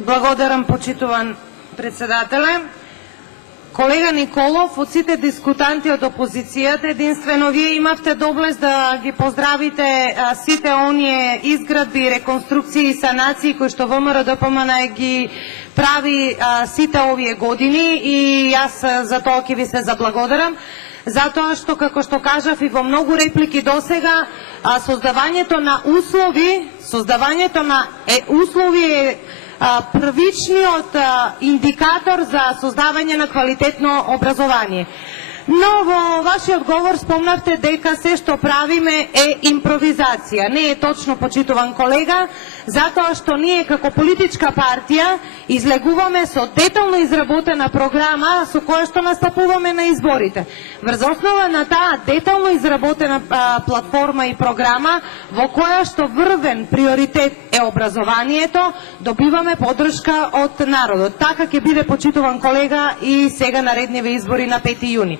Благодарам, почитуван председателе. Колега Николов, од сите дискутанти од опозицијата, единствено вие имавте доблест да ги поздравите сите оние изградби, реконструкции и санации кои што ВМРО ДПМН ги прави сите овие години и јас за тоа ќе ви се заблагодарам. Затоа што, како што кажав и во многу реплики досега, создавањето на услови е првичниот индикатор за создавање на квалитетно образование. Но во вашиот говор спомнавте дека се што правиме е импровизација. Не е точно, почитуван колега, затоа што ние како политичка партија излегуваме со детално изработена програма со која што настапуваме на изборите. Врз основа на таа детално изработена платформа и програма во која што врвен приоритет е образованието, добиваме поддршка од народот. Така ќе биде, почитуван колега, и сега наредниве избори на 5 јуни.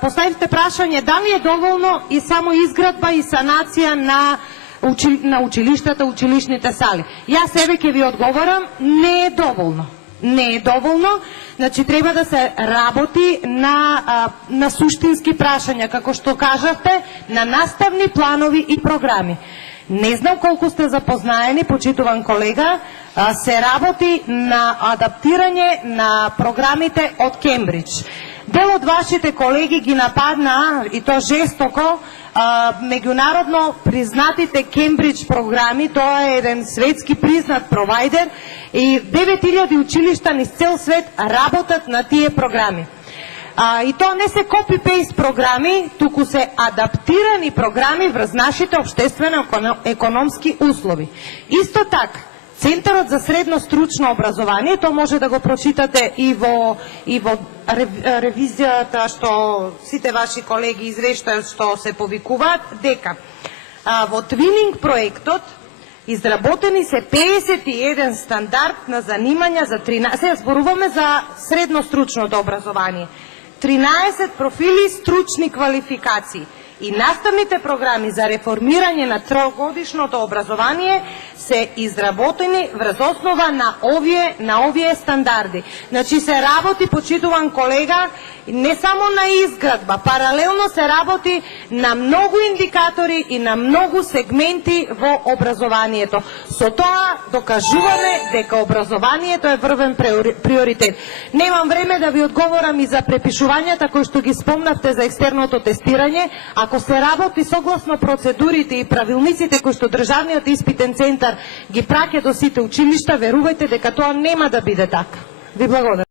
Поставивте прашање дали е доволно и само изградба и санација на училиштата, училишните сали. Јас себе ќе ви одговорам, не е доволно. Не е доволно, значи треба да се работи на суштински прашања, како што кажавте, на наставни планови и програми. Не знам колку сте запознаени, почитуван колега, се работи на адаптирање на програмите од Кембридж. Дел од вашите колеги ги нападна, и то жестоко, меѓународно признатите Кембридж програми. Тоа е еден светски признат провайдер и 9000 училишта низ цел свет работат на тие програми. И тоа не се копи-пейст програми, туку се адаптирани програми врз нашите обштествено-економски услови. Исто така, Центарот за средно стручно образование, тоа може да го прочитате и во ревизијата што сите ваши колеги извештаат што се повикуваат, дека во твининг проектот изработени се 51 стандард на занимања за 13, сега зборуваме за средно стручното образование, 13 профили стручни квалификации и наставните програми за реформирање на трогодишното образование се изработени врз основа на овие стандарди. Значи се работи, почитуван колега, не само на изградба, паралелно се работи на многу индикатори и на многу сегменти во образованието. Со тоа докажуваме дека образованието е врвен приоритет. Немам време да ви одговорам и за препишувањата кои што ги спомнавте за екстерното тестирање. Ако се работи согласно процедурите и правилниците кои што Државниот испитен центар ги праќа до сите училишта, верувајте дека тоа нема да биде така. Ви благодарам.